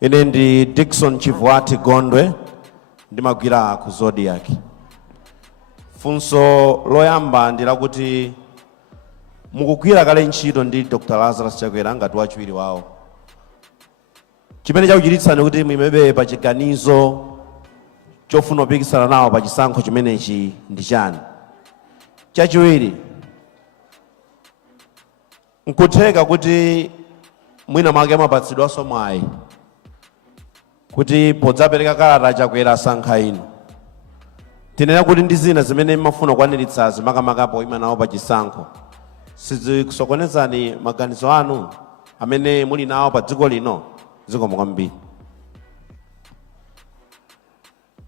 Ine ndi Dickson Chivwati Gondwe ndimagwira ku Zodiac. Funso loyamba ndilakuti mukugwira kale ntchito ndi Dr. Lazarus Chakwera ngati wachiwiri wawo. Chimene chakuchititsani kuti muyimebe pa chiganizo chofuna kupikisana nawo pa chisankho chimenechi ndi chani? Chachiwiri, nkutheka kuti mwina mwake mapatsidwanso mwayi kuti podzapereka kalata Chakwera asankha inu. Tinena kuti ndi zina zimene mmafuna kwaniritsazi makamaka poyima nawo pa chisankho sizikusokonezani maganizo anu amene muli nawo pa dziko lino? Zikomo kwambiri.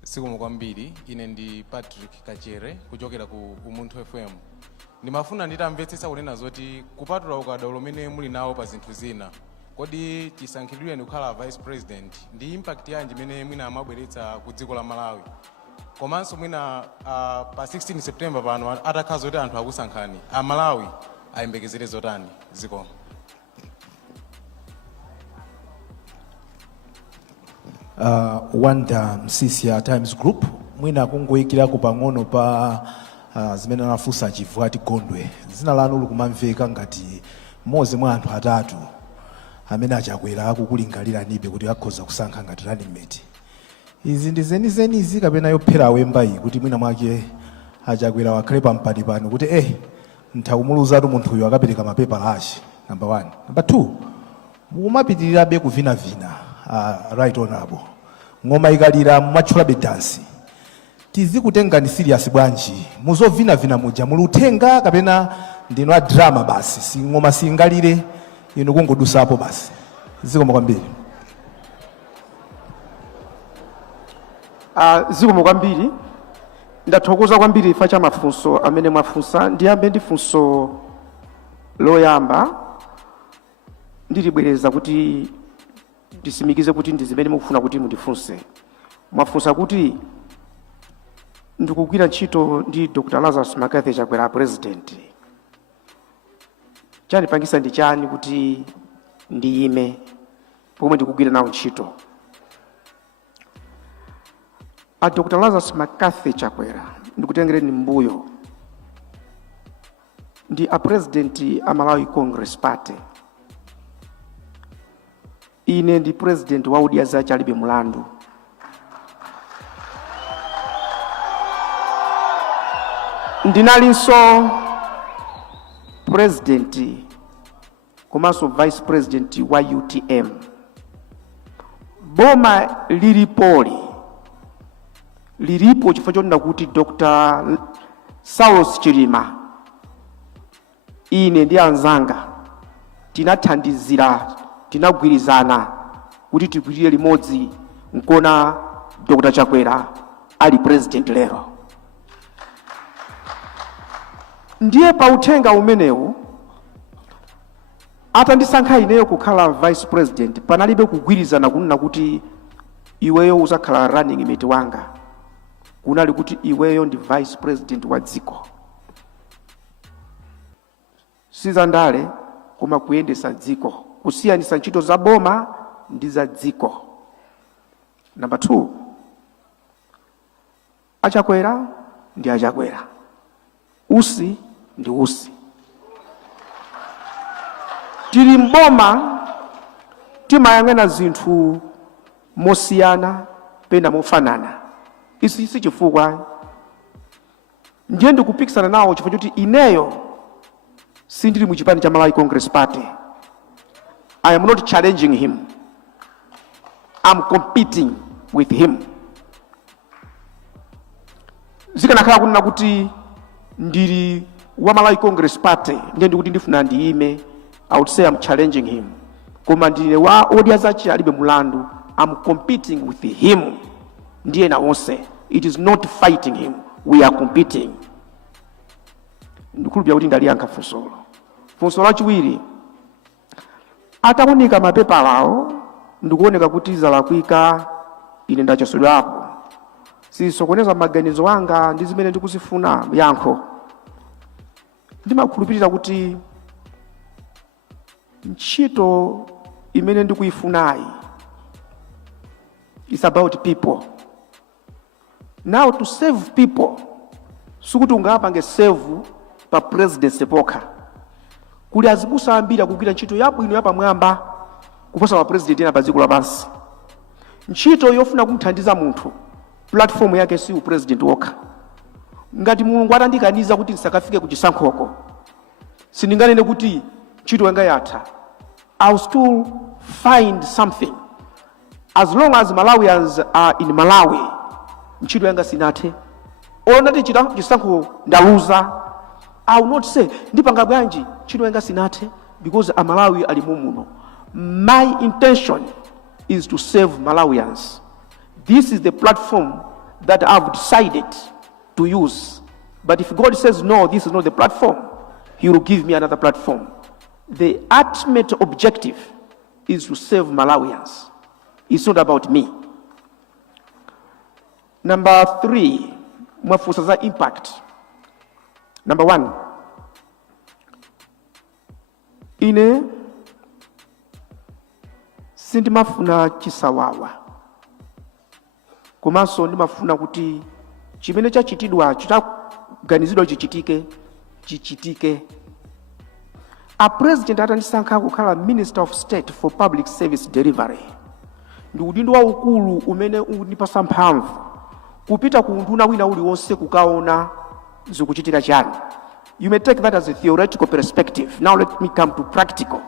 Zikomo kwambiri. Ine ndi Patrick Kachere kuchokera ku Umunthu FM. Ndimafuna nditamvetsetsa kunena zoti kupatula ukadaulo umene muli nawo pa zinthu zina, kodi tisankhidwire kukhala vice president ndi impact yanji imene mwina amabweretsa ku dziko la Malawi? Komanso mwina pa 16 September pano atakhala zoti anthu akusankhani a Malawi ayembekezere zotani? Zikomo. Wanda Msisia Times Group mwina kungoyikirako pang'ono pa zimene anafunsa Chivwati Gondwe. Zina lanu likumamveka ngati mmodzi mwa anthu atatu amene Achakwera akukulingalira nibe kuti akhoza kusankha ngati running mate. Izi ndi zenizeni izi kapena yophera awemba iyi kuti mwina mwake Achakwera wakhale pa mpati pano kuti nthakumuluzatu munthuyu akapereka mapepa lashi. Number 1. Number 2, mukumapitirirabe kuvinavina right honorable. Ngoma ikalira mwatchulabe dansi. Tizikutengani serious bwanji? Muzovinavina muja muli uthenga kapena ndino a drama basi? Si ngoma singalire inu kungodusapo basi. Zikomo kwambiri. Zikomo kwambiri. Ndathokoza kwambiri ifa cha mafunso amene mwafunsa. Ndiyambe ndi funso loyamba ndilibwereza kuti ndisimikize kuti ndi zimene mukufuna kuti mundifunse. Mwafunsa kuti ndikugwira ntchito ndi Dr. Lazarus Chakwera president. Chanipangisa ndi chani kuti ndiyime pomwe ndikugwira nawo ntchito? A Dr. Lazarus Chakwera ndikutengereni mbuyo ndi a president a Malawi Congress Party. Ine ndi president wa udiaza chalibe mulandu. Ndinalinso president komanso vice president wa UTM. Boma lilipo chifukwa chonena kuti Dr. Saulos Chilima ine ndi anzanga tinathandizira, tinagwirizana kuti tigwirire limodzi nkona Dr. Chakwera ali president lero. Ndiye pa uthenga umenewu atandisankha ineyo kukhala vice president panalibe kugwirizana kunena kuti iweyo uzakhala running mate wanga. Kunali kuti iweyo ndi vice president wa dziko. Sizandale koma kuyendesa dziko, kusiyanisa ntchito za boma ndi za dziko. Number 2, Achakwera ndi Achakwera, usi ndi usi. Tili mboma timayang'ana zinthu mosiyana pena mofanana. Isi si chifukwa ndiye ndikupikisana nawo chifukwa choti ineyo sindili muchipani cha Malawi Congress Party. I am not challenging him. I'm competing with him. Zikanakhala kunena kuti ndili wa Malawi Congress Party ndiye ndikuti ndifuna ndiyime, I would say I'm challenging him. Koma ndine wa odiaza chalibe mulandu, I'm competing with him. Ndiye na onse. It is not fighting him. We are competing. Ndikulubya kuti ndaliyankha funsolo. Funso lachiwiri atakunika mapepa lawo ndikuoneka kuti zalakwika, ine ndachosedwapo. Sisokoneza maganizo anga ndi zimene ndikuzifuna yankho. Ndimakhulupirira kuti ntchito imene ndikuyifunayi is about people. Now to save people, sukuti ungapange save pa presidency pokha. Kuli azibusa ambiri akugwira ntchito yabwino yapamwamba kuposa pa president ena pa dziko lapansi. Ntchito yofuna kumthandiza munthu, platform yake si president wokha. Ngati Mulungu atandikaniza kuti ndisakafike ku chisankhoko, sindinganene kuti ntchito yanga yatha. I'll still find something. As long as Malawians are in Malawi, ntchito yanga sinathe. Onati chisankho ndaluza, I will not say ndipanga bwanji ntchito yanga sinathe, because a Malawi ali muno. My intention is to save Malawians. This is the platform that I've decided to use. But if God says no, this is not the platform, He will give me another platform. The ultimate objective is to save Malawians. It's not about me. Number 3, mwafusa za impact. Number 1, ine sindimafuna chisawawa. Komanso ndimafuna kuti chimene chachitidwa chitaganizidwa chichitike. A president atandisankha kukhala Minister of State for Public Service Delivery. Ndi udindo waukulu umene undipasa mphamvu kupita ku unduna wina uliwonse kukaona zikuchitika chani. You may take that as a theoretical perspective. Now let me come to practical.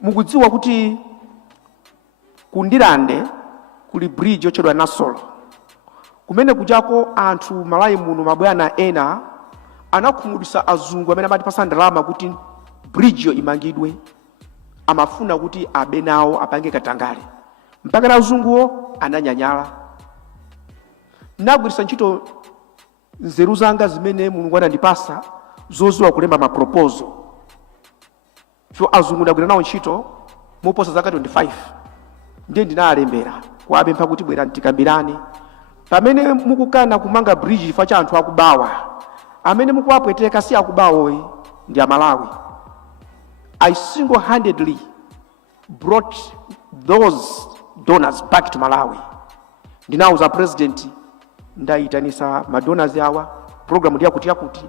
Mukudziwa kuti kundilande kuli bridge yochedwa Nasolo. Kumene kujako anthu Malawi muno mabwana ena anakhumudwitsa azungu amene amatipasa ndalama kuti bridge yo imangidwe. Amafuna kuti abe nawo apange katangale. Mpaka na azunguwo ananyanyala. Nagwiritsa ntchito nzeru zanga zimene Mulungu anandipasa zozuwa kulemba ma proposal. Fyo azungu ndagwira nawo ntchito moposa zaka 25. Ndiye ndinalembera kuwapempha kuti bwera tikambirane. Pamene mukukana kumanga bridge chifukwa cha anthu akubawa, amene mukuwapweteka si akubawoyi ndi Amalawi. I single-handedly brought those donors back to Malawi. Ndinauza president ndaitanisa madonors awa program ndiya kuti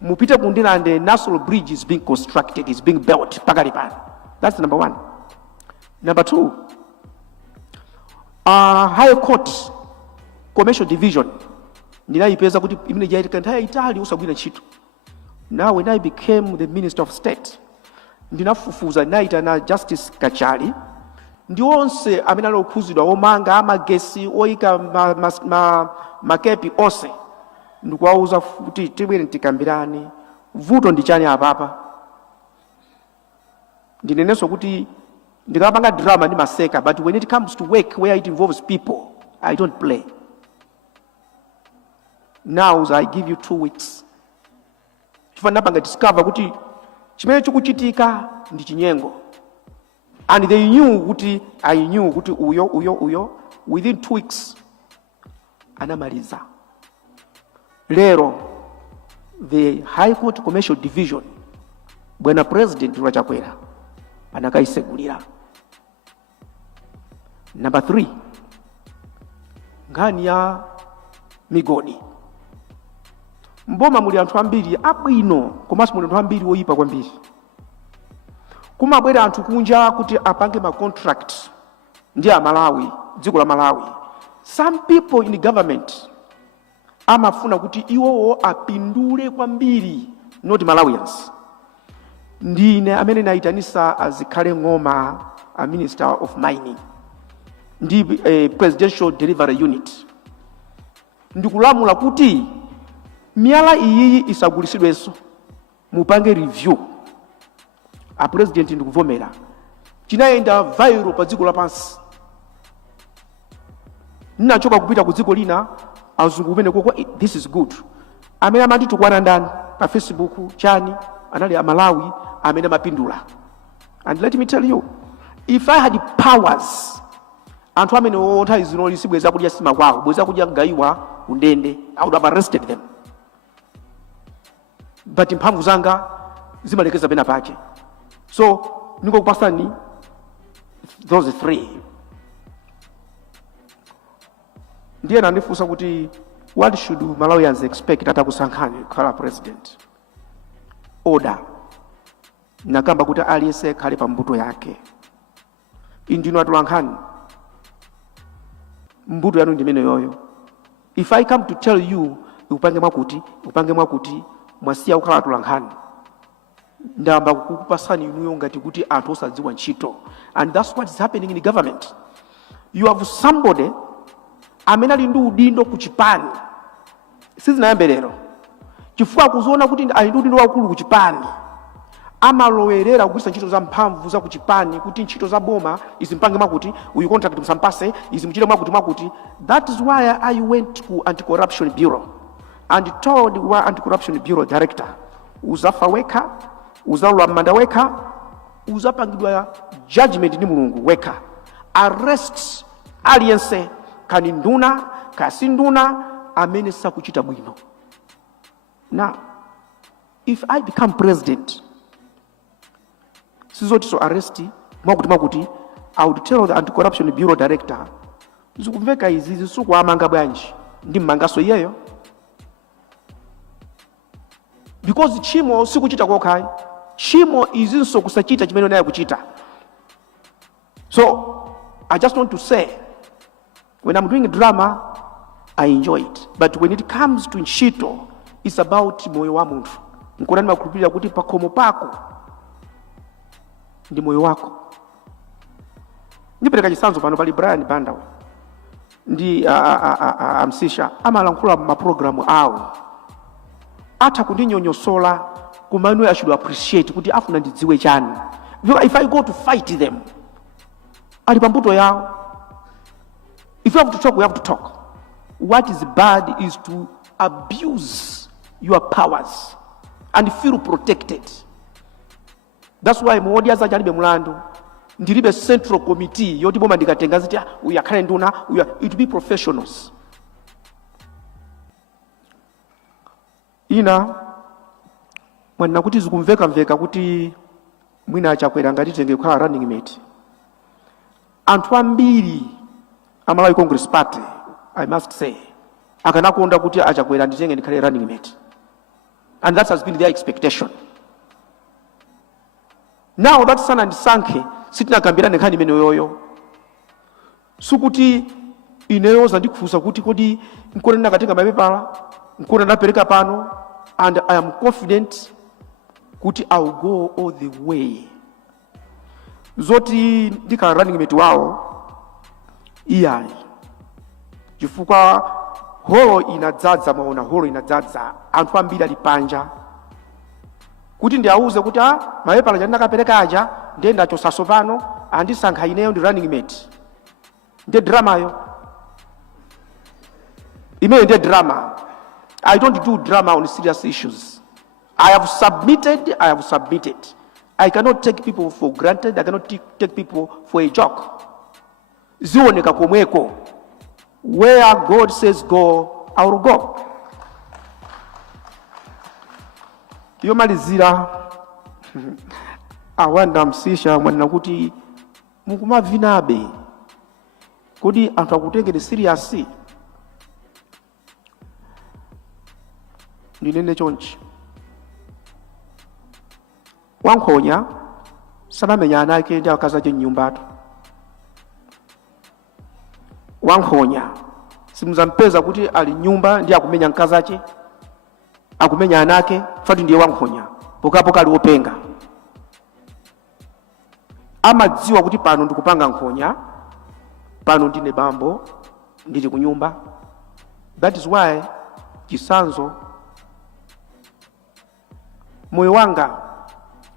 mupite kundilande. National bridge is being constructed, is being built pakali pano. That's number 1. Number 2, High Court Commercial Division ndinayipeza kuti imene jaitika nthawi itali usagwira ntchito. Now when I became the Minister of State, ndinafufuza naitana Justice Kachali ndi onse amene alokhuzidwa omanga amagesi oyika makepi onse, ndikuwauza kuti tibwere tikambirane vuto ndi chani apapa. Ndinenenso kuti ndikapanga drama ndi maseka, but when it comes to work where it involves people, I don't play. Now I give you 2 weeks. Chifukwa napanga discover kuti chimene chikuchitika ndi chinyengo. And they knew kuti I knew kuti uyo within 2 weeks anamaliza. Lero the High Court Commercial Division bwana president Wachakwera anakaisegulira. Number 3, nkhani ya migodi. Mboma muli anthu ambiri abwino komanso muli anthu ambiri oyipa kwambiri. Kumabwera anthu kunja kuti apange ma contract ndi Malawi, dziko la Malawi. Some people in the government amafuna kuti iwowo apindule kwambiri, not Malawians. Ndine amene naitanisa azikhale ng'oma a Minister of Mining ndi Presidential Delivery Unit. Ndikulamula kuti miyala iyi isagulisidwenso, mupange review. A president ndikuvomera. Chinayenda viral pa dziko lapansi. Ninachoka kupita ku dziko lina azungu kumene koko this is good. Amene amati tukwana ndani pa Facebook chani anali Malawi amene mapindula. And let me tell you, if I had powers, anthu amene otha izino sibweza kudya sima kwawo, bweza kudya ngaiwa undende, I would have arrested them. But imphamvu zanga zimalekeza pena pake. So Kukupasani, those three. Ndiye nandifunsa kuti what should Malawians expect atakusankhani kukhala president? Order. Nakamba kuti aliyese khale pa mbuto yake. Indino atulankhani. Mbuto yanu ndimene yoyo. If I come to tell you upange mwakuti mwasiya kukhala atulankhani, ndamba Kukupasani inuyo ngati kuti anthu osadziwa ntchito. And that's what is happening in the government. You have somebody amene ali ndi udindo ku chipani. Sizinayambe lero. Chifukwa kuzoona kuti ali ndi udindo wakulu ku chipani, amalowerera kugwiritsa ntchito za mphamvu za ku chipani kuti ntchito za boma izimpange mwakuti, uyu contract musampase, izimuchite mwakuti. That is why I went to Anti-Corruption Bureau and told wa Anti-Corruption Bureau director, uzafa weka, uzalwa mmanda weka, uzapangidwa judgment ni mulungu weka. Arrest aliyense kani nduna kasi nduna amene sakuchita bwino. Now, if I become president, sizoti so arresti mwakuti, I would tell the Anti-Corruption Bureau director, zikumveka izi zisuku amanga bwanji ndi mmangaso iyeyo. Because chimo sikuchita kokai, chimo izinso kusachita chimene naye kuchita. So I just want to say, when I'm doing drama, I enjoy it. But when it comes to ntchito, it's about moyo wa munthu. Nkonani makhulupirira kuti pakhomo pako ndi moyo wako. Ndipereka chisanzo pano pali Brian Bandaw ndi amsisha amalankhula maprogramu awo. Ata kundinyonyosola kumanu I should appreciate kuti afuna ndidziwe chani. If I go to fight them, ali pambuto yawo. If you have to talk, we have to talk. What is bad is to abuse your powers and feel protected. That's why Mwodi azaja alibe mulandu. Ndilibe central committee yoti boma ndikatenga ziti uyakhale nduna, it be professionals. Ina mwana kuti zikumveka kuti mwina achakwera ngati tenge kukhala running mate. Anthu ambiri Malawi Congress Party, I must say, akanakonda kuti achakwera nditenge ndikhale running mate. And that has been their expectation. Now that sana ndisankhe sitinakambira Nkhani imene yoyo. Sukuti ineyoza ndikufusa kuti kodi nkone ndakatenga mapepala, nkone ndapereka pano, and I am confident kuti I will go all the way. Zoti ndika running mate wao iyayi. Chifukwa holo inadzadza, maona holo inadzadza, anthu ambiri ali panja. Kuti ndiauze kuti mapepala ndakapereka aja ndenda chosaso pano andisankha ineyo ndi running mate. Ndi drama yo. Imene ndi drama. I don't do drama on serious issues. I have submitted. I cannot take people for granted. I cannot take people for a joke. Zioneka komweko. Where God says go, I will go. Yomalizira awanda msisha mwana kuti mukumavinabe kodi anthu akutengere serious. Ndinene chonchi. Wankhonya sanamenya anake ndi akazache nyumbatu. Wankhonya simuzampeza kuti ali nyumba ndi akumenya nkazache, akumenya anake, fatu ndiye wankhonya. Pokapoka ali openga. Amadziwa kuti pano ndikupanga nkhonya, pano ndine bambo, ndili kunyumba. That is why chisanzo moyo wanga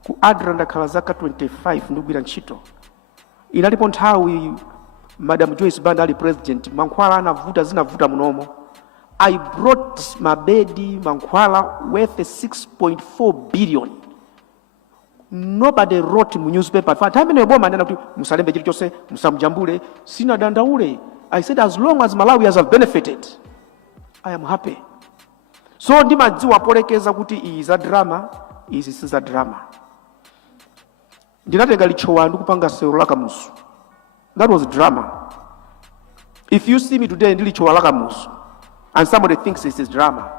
ku adra ndakhala zaka 25 ndikugwira ntchito. Inalipo nthawi Madam Joyce Banda ali president, mankhwala anavuta zinavuta munomo. I brought mabedi mankhwala worth 6.4 billion nobody wrote mu newspaper fa time ne boma ndana kuti musalembe chilichonse musamjambule sina dandaule. I said as long as Malawians have benefited I am happy. So ndimadziwa polekeza kuti iyi za drama izi si za drama. Ndinatenga lichowa ndikupanga sero la kamusu. That was drama. If you see me today ndilichowa la kamusu and somebody thinks this is drama,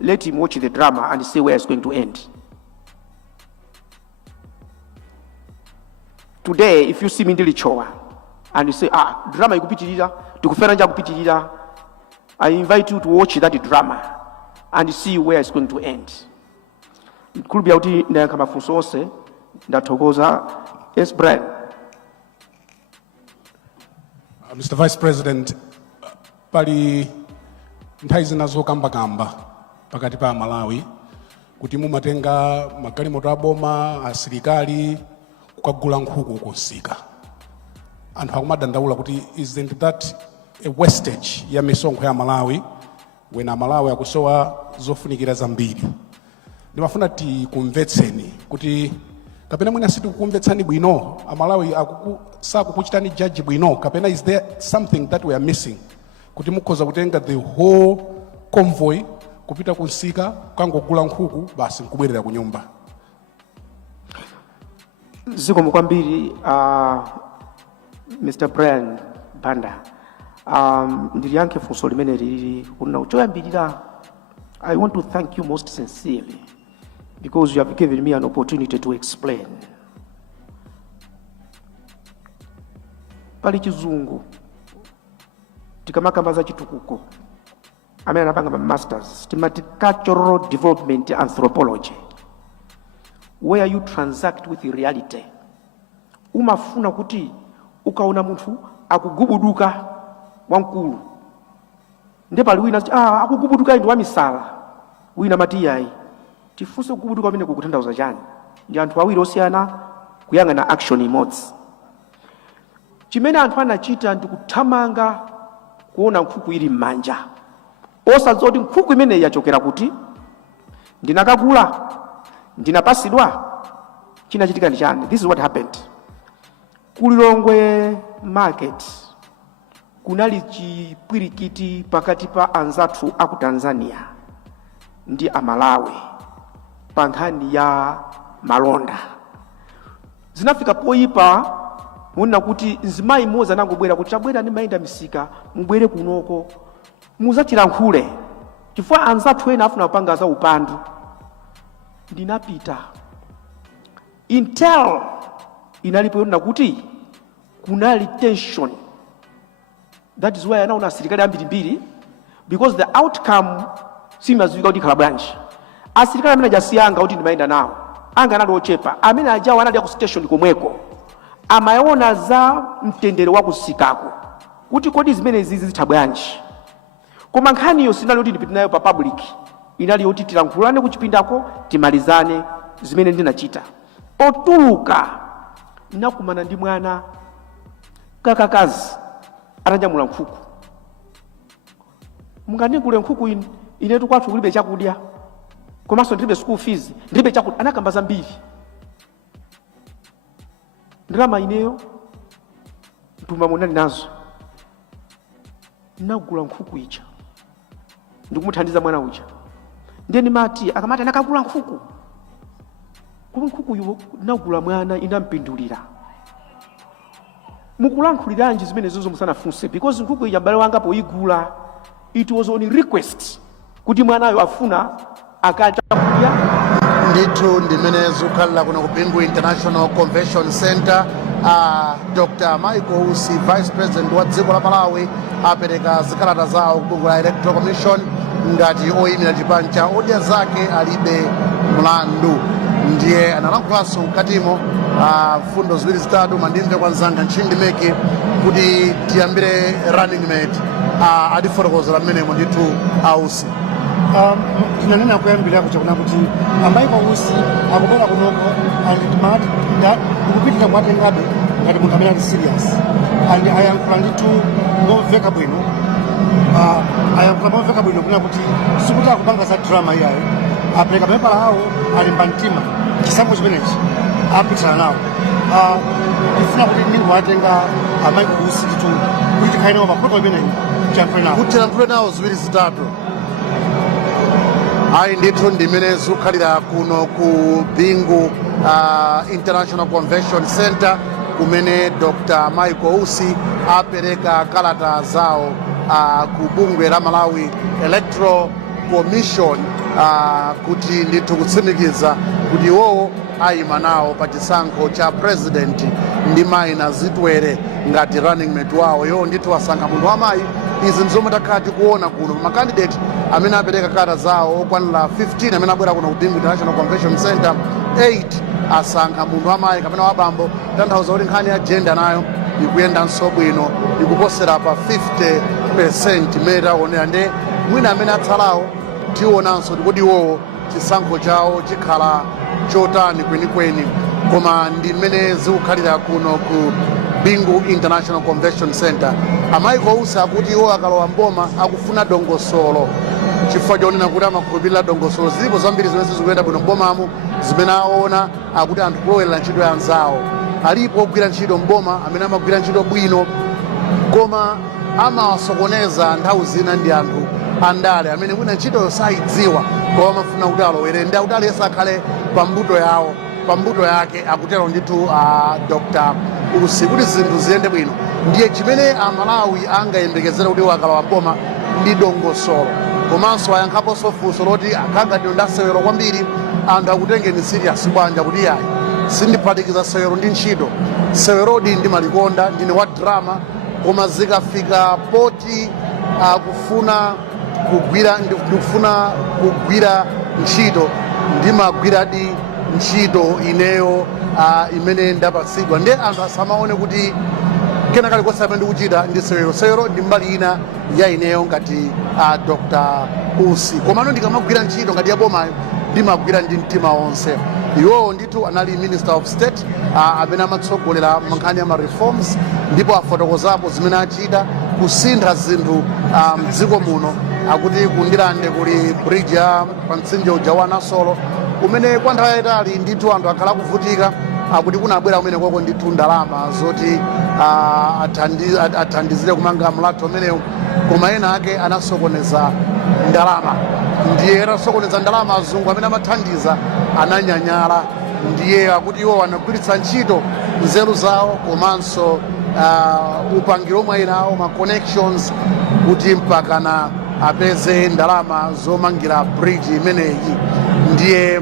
let him watch the drama and see where it's going to end. Today if you see me ndilichowa and you say drama ikupitirira tikufera nja kupitirira, I invite you to watch that drama and see where it's going to end. Kulubya uti ndayankha mafunso onse ndathokoza. Yes, Brian. Mr. Vice President, pali nthawi zina zokambakamba pakati pa Malawi kuti mumatenga magalimoto aboma asilikali kukagula nkhuku kunsika. Anthu akumadandaula kuti isn't that a wastage ya misonkho ya Malawi when Malawi akusowa zofunikira zambiri. Ndimafuna tikumvetseni kuti kapena mwina sitikukumvetsani bwino Malawi sakukuchitani judge bwino kapena is there something that we are missing kuti mukhoza kutenga the whole convoy kupita kunsika kangogula nkhuku basi nkubwerera ku nyumba. Zikomo kwambiri Mr. Brian Banda. Ndiliyankhe funso limene lili kuna choyambirira. I want to thank you most sincerely because you have given me an opportunity to explain. Pali chizungu tikamakamba za chitukuko amene anapanga masters timati cultural development anthropology, where you transact with reality. Umafuna kuti ukaona munthu akugubuduka wamkulu nde pali wina akugubuduka ndi wamisala wina matiyayi tifunse kugubuduka pamene kukutanthauza chani. Ndi anthu awiri osiyana kuyang'ana action imodzi. Chimene anthu anachita ndi kuthamanga kuona nkhuku ili m'manja osadziwa kuti nkhuku imene yachokera kuti, ndinakagula, ndinapasidwa, chinachitika ndi chani. This is what happened. Kulilongwe market kunali chipwirikiti pakati pa anzathu aku Tanzania ndi Malawi pa nkhani ya malonda. Zinafika poyipa muona kuti nzimayi mmodzi anangobwera kuti chabwera ndi mayenda misika mubwere kunoko muzatilankhule chifukwa anzathu ena afuna kupanga za upandu. Ndinapita intel inalipo yona kuti kunali tension. That is why anaona asilikali ambirimbiri because the outcome simazwika kuti khala bwanji. Asilikali amene ajasiyanga kuti ndimayenda nawo anga anali ochepa amene ajawo anali ku station komweko amaona za mtendere wa kusikako kuti kodi zimene zizi zitha bwanji. Koma nkhaniyo sinali kuti ndipite nayo pa public, inali yoti tilankhulane kuchipindako timalizane zimene ndinachita. Otuluka nakumana ndi mwana kakakazi ananyamula nkhuku. Mungandikule nkhuku inetu kwathu kulibe chakudya komanso ndilibe school fees, ndilibe chakudya. Anakamba zambiri. Ndalama ineyo mpuma munali nazo nagula nkhuku ija ndikumuthandiza mwana uja. Ndeni mati akamati anakagula nkhuku kuli nkhuku yo nagula mwana inampindulira. Mukulankhuliranje zimene zizo musanafunse because nkhuku ija mbale wanga poigula it was on request kuti mwanayo afuna akacha kudya. Ndithu ndimene zikukhalira kuno ku Bingu International Convention Center. Dr. Michael Usi, Vice President wa dziko la Malawi, apereka zikalata zawo ku Bungu la Electoral Commission ngati oyimira chipani odya zake alibe mlandu. Ndiye analankhulanso mkatimo fundo ziwiri zitatu mandimve kwa nzanga nchindimeke kuti tiyambire running mate adifotokozera mmenemo ndithu Ausi. Tinanena kuyambira kuchakuna kuti ambayi kwa Usi akubwera kunoko alitimati ndikupitira mwatengabe ngati munthu amene ali serious and ayankula ndithu momveka bwino. Ayankula momveka bwino kuna kuti sikuti akupanga za drama iyayo, apereka mapepala awo alimba mtima chisankho chimenechi apitana nawo ndifuna kuti ndingowatenga amayi kuusikitu kuti tikhaine wa maprogram imeneyi tiyankhule nawo kuti tiyankhule nawo ziwiri zitatu. Ayi ndithu ndimene zikukhalira kuno ku Bingu International Convention Center kumene Dr. Michael Usi apereka kalata zawo ku bungwe la Malawi Electoral Commission kuti ndithu kutsimikiza kuti iwowo ayima nawo pa chisankho cha president ndi mayi Zitwere ngati running mate wawo. Iwo ndithu wasankha munthu wamayi. Izi nzomwe takhala tikuona kuno makandidate amene apereka kalata zawo okwanira 15 amene abwera kuno ku Bingu International Convention Center. 8 asankha munthu wamayi kapena wabambo, tanthauza kuti nkhani ya gender nayo ikuyendanso bwino, ikuposera pa 50% imene taonera. Nde mwina amene atsalawo tionanso kuti iwowo chisankho chawo chikhala chotani kwenikweni, koma ndi mmene zikukhalira kuno ku Bingu International Convention Center. Amayi Usi akuti iwo akalowa mboma akufuna dongosolo, chifukwa chonena kuti amakhulupirira dongosolo zilipo zambiri zimene zikuyenda bwino mbomamo zimene aona akuti anthu kulowera ntchito ya anzawo. Alipo ogwira ntchito mboma amene amagwira ntchito bwino, koma amawasokoneza nthawi zina ndi anthu andale amene mwina ntchitoyo sayidziwa koma amafuna kuti alowere, ndi akuti aliyense akhale pambuto yawo, pambuto yake. Akutero ndithu Dr. Usi kuti zinthu ziyende bwino. Ndiye chimene Amalawi angayembekezera kuti akalowa mboma ndi dongosolo, komanso ayankhaponso funso loti akhangati ndasewero kwambiri anthu akutengeni serious bwanja kuti yayi sindiphatikiza sewero ndi ntchito. Sewerodi ndi malikonda, ndine wa drama, koma zikafika poti akufuna kugwira ntchito ndimagwiradi ntchito ineyo imene ndapatsidwa. Ndi anthu asamaone kuti kena kalikonse amene ndikuchita ndi sewero ndi mbali ina ya ineyo ngati Dr. Usi, komano ndikamagwira ntchito ngati ya bomayo ndimagwira ndi mtima wonse. Iwowo ndithu anali Minister of State amene amatsogolera nkhani ya reforms, ndipo afotokozapo zimene achita kusintha zinthu mdziko muno. Akuti kundilande kuli bridge ya pa mtsinje uja wa Nasolo umene kwa nthawi yayitali ndithu anthu akhala kuvutika. Akuti kunabwera kumene kwako ndithu ndalama zoti athandizire kumanga mlatho umenewu, koma ena ake anasokoneza ndalama. Ndiye atasokoneza ndalama, azungu amene amathandiza ananyanyala. Ndiye akuti iwo anagwiritsa ntchito nzeru zawo komanso upangiro omwe inawo ma connections kuti mpakana apeze ndalama zomangira bridge imeneyi. Ndiye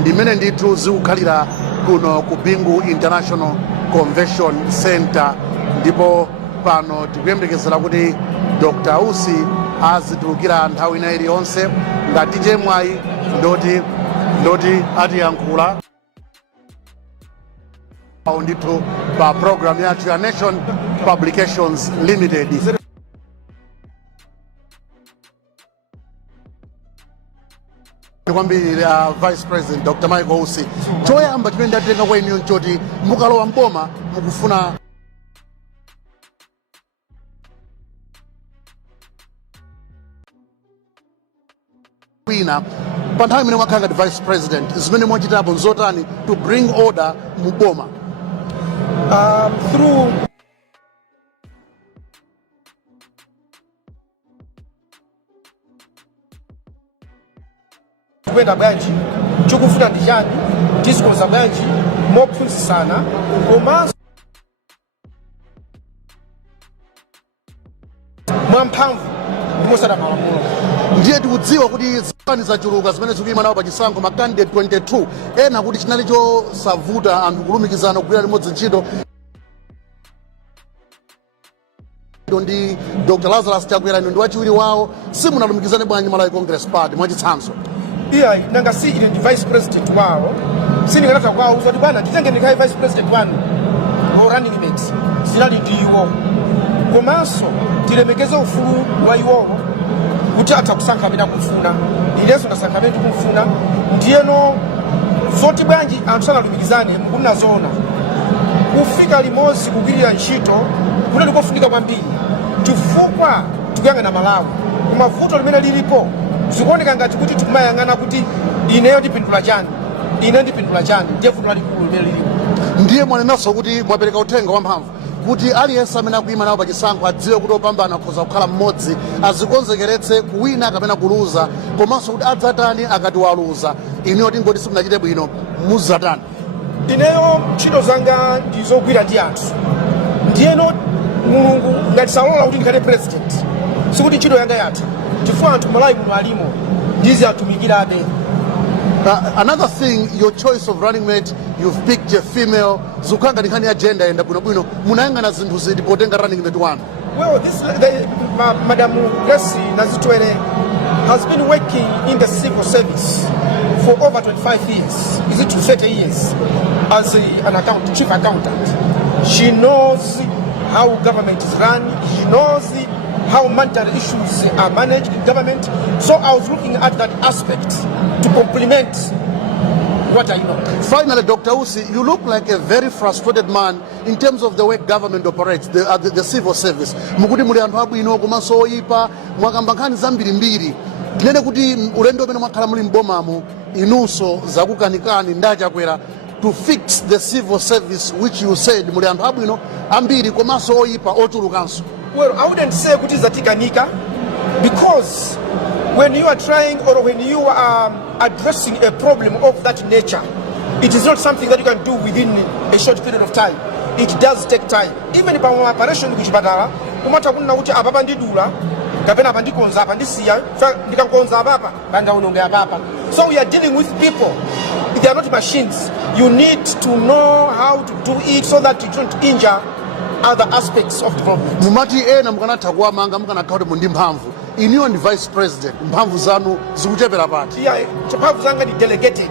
ndimene ndithu zikukhalira kuno ku Bingu International Convention Center, ndipo pano tikuyembekezera kuti Dr. Usi azitulukira nthawi ina iliyonse ngati chemwayi ndoti atiyankhula ndithu pa program yathu ya Nation Publications Limited. Kwambiri Vice President Dr. Michael Usi, choyamba chimene ndatenga kwa inu nchoti mukalowa mboma mukufuna wina. Pa nthawi imene mwakhala ngati Vice President, zimene mwachitapo nzotani to bring order mu boma? Through kwenda bwanji chokufuna ndi chani, tisikonza bwanji mophunzitsana komanso mwamphamvu ndimosada malamulo. Ndiye tikudziwa kuti zipani zachuluka zimene zikuyima nawo pa chisankho ma candidate 22 ena kuti chinali chosavuta anthu kulumikizana kugwira limodzi ntchito. Ndi Dr. Lazarus Chakwera ndi wachiwiri wawo, simunalumikizane bwanji Malawi Congress Party mwachitsanzo? Iya nanga si ine ndi Vice President wawo, sindingatha kwawo kuti bwana titenge ndikhale Vice President wanu o running mate silali ndiwo, komanso tilemekeze ufulu wa iwowo kuti atha kusankha amene akumfuna. Inenso ndasankha amene ndikumfuna. Ndiyeno zoti bwanji anthu sanalumikizane mukunazoona kufika limodzi kugwirira ntchito kuti ndikofunika kwambiri chifukwa tikuyang'ana Malawi kumavuto limene lilipo zikuoneka ngati kuti tikumayang'ana kuti ineyo ndipindula chani, ine ndipindula chani, ndiye vuto lalikulu limene lilipo. ndiye mwanenanso kuti mwapereka uthenga wamphamvu kuti aliyense amene akuyima nawo pachisankho adziwe kuti opambana akhoza kukhala mmodzi, azikonzekeretse kuwina kapena kuluza, komanso kuti adzatani akati waluza. Ineyo tingoti simunachite bwino muzatani. Ineyo ntchito zanga ndizogwira ndi anthu, ndiyeno mulungu ngati salola kuti ndikhale president sikuti ntchito yanga yatha, chifukwa anthu Malawi muno alimo ndizi atumikirabe. Another thing, your choice of running mate, you've picked a female. Zukanga Nkhani agenda enda bwino munayang'ana zinthu ziti potenga running mate one. Well, Mademo has been working in the civil service for over 25 years. Is it 30 years? As an chief accountant. She knows how government is run. She knows how monetary issues are managed in government. So I was looking at that aspect to complement what I know. Finally, Dr. Usi, you look like a very frustrated man in terms of the way government operates, the civil service. Mukuti muli anthu abwino komanso oyipa, mwakamba nkhani zambirimbiri. Tinene kuti ulendo umene mwakhala muli m'bomamo inunso zakukanikani ndachakwera to fix the civil service, which you said muli anthu abwino ambiri komanso oyipa ochulukanso. Well, I wouldn't say kuti zatikanika, because when you are trying or when you are addressing a problem of that nature, it is not something that you can do within a short period of time. It does take time. Even if I'm operation kuchipatala, kumata kuna kuti ababa ndidula, kapena abandikonza abandisiya, ndikankonza ababa, bandaunongea ababa. So we are dealing with people. They are not machines. You need to know how to do it so that you don't injure other aspects of the problem. Mumati ena mukanatha kuwamanga mukanakhala mundi mphamvu. Iniyo ndi vice president, mphamvu zanu zikuchepera pati. Yeah, mphamvu zanga ndi delegated.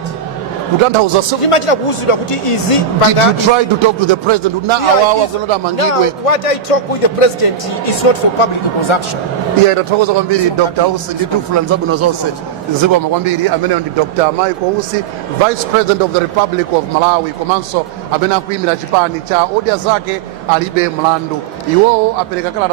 Kutanthauza so. Ndimachita kuuzidwa kuti izi Did you try to talk to the president? Na awawa kunota mangidwe. Now, what I talk with the president is not for public consumption. Yeah, itathokoza kwambiri Dr. Usi ndi tufula zabwino zonse. Zikoma kwambiri amene ndi Dr. Usi, Vice President of the Republic of Malawi, komanso amene akuyimira chipani cha odia zake alibe mlandu. Iwowo apereka kalata